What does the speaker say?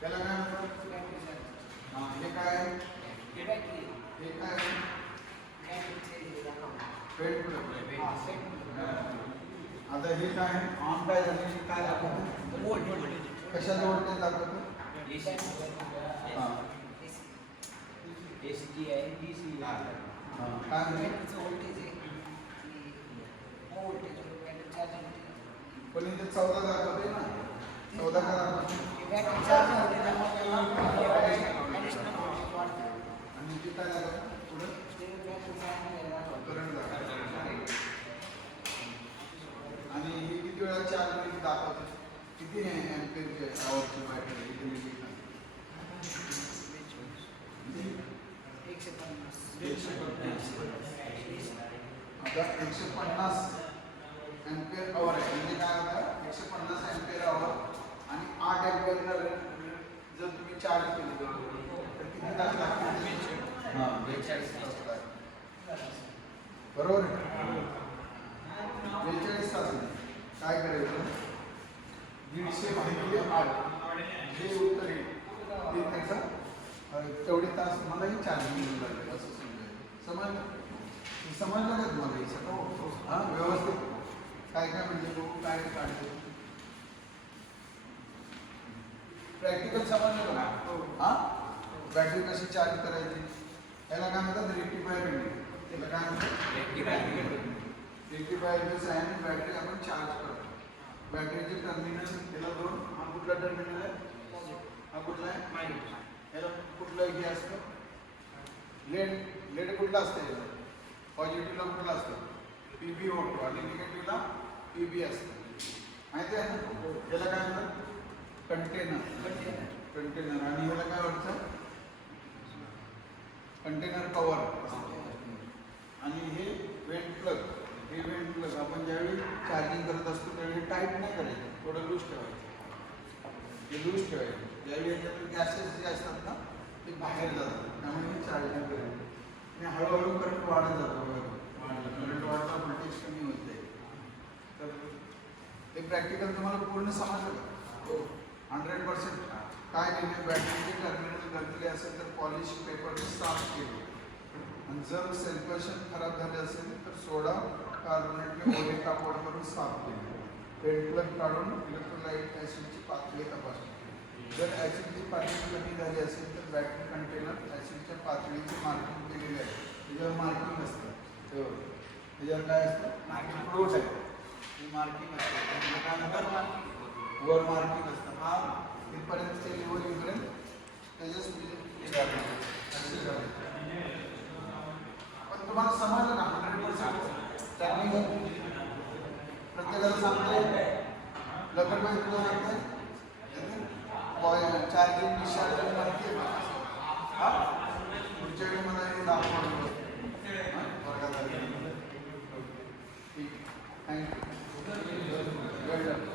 त्याला काय म्हणतात? हे काय आहे? हे काय आहे? पेट प्लग. आता हे काय आहे? ऑन काय झालं की काय दाखवतं? कशाचं व्होल्टेज दाखवतं? हां एसटी आहे डीसी काय म्हणजे? पण इथे 14 दाखवते ना, 14 का दाखवते? आणि इथे काय दाखवतं? पुढं करंट दाखवतं. आणि हे किती वेळा चार्ज दाखवतं? किती एम्पिअरची आवरची बॅटरी इथे लिहिली का? 150. आता 150 एम्पियर आवर आहे, म्हणजे काय होतं? 150 एम्पियर आवर आणि 8 एम्पियर जर तुम्ही चार्ज केली तर किती तास लागतील? हां 42 तास लागतात. बरोबर आहे? 42 तास काय करायचं? 150 भागिले 8 जे उत्तर येईल ते त्याचा तेवढे तास मलाही चार्जिंग मिळू लागेल असं समजायचं. समजलं का तुम्हाला हे सगळं? हां व्यवस्थित काय काय म्हणजे लोक काय काढतो? प्रॅक्टिकल समजलं का? हां बॅटरी कशी चार्ज करायची? त्याला काय म्हणतात? Rectifier unit. त्याला काय म्हणतात? रेक्टिफायर युनिट आहे आणि बॅटरी आपण चार्ज करतो. बॅटरीचे टर्मिनल त्याला दोन. हा कुठला टर्मिनल आहे? हा कुठला आहे? याला कुठलं हे असतं? लेड कुठला असतं? याला पॉझिटिव्हला कुठला असतं? पीबी होतो आणि निगेटिव्हला पीबी असतं. माहिती आहे ना? याला काय म्हणतात? कंटेनर. आणि याला काय वाटतं? Container cover. आणि हे वेंट प्लग. हे वेंट प्लग आपण ज्यावेळी चार्जिंग करत असतो त्यावेळी टाईट नाही करायचं, थोडं लूज ठेवायचं. हे लूज ठेवायचं. ज्यावेळी याच्यातून गॅसेस जे असतात ना ते बाहेर जातात, त्यामुळे हे चार्जिंग करायचं. आणि हळूहळू करंट वाढत जातो. करंट वाढता व्होल्टेज कमी होत जाईल. तर ते प्रॅक्टिकल तुम्हाला पूर्ण समजलं का? 100%. काय केले? बॅटरीचे टर्मिनल गळले असेल तर पॉलिश पेपरने साफ केले. आणि जर सेल्फेशन खराब झाले असेल तर सोडा कार्बोनेटने ओले कापड करून साफ केले. पेट प्लग काढून इलेक्ट्रोलाइट ॲसिडची पातळी तपासली. जर ॲसिडची पातळी कमी झाली असेल तर बॅटरी कंटेनर ॲसिडच्या पातळीची मार्किंग केलेली आहे. त्याच्यावर मार्किंग असतं. त्याच्यावर काय असतं? मार्किंग प्रोट आहे. ही मार्किंग असते. काय म्हणतात? वर मार्किंग असतं. हा इथपर्यंत ते वर येईपर्यंत त्याच्याच पण तुम्हाला समजलं ना? 100% टर्निंग प्रत्येकाला सांगताय. लगनबाई तुला सांगताय चार्जिंग डिस्चार्जिंग माहिती आहे का? हां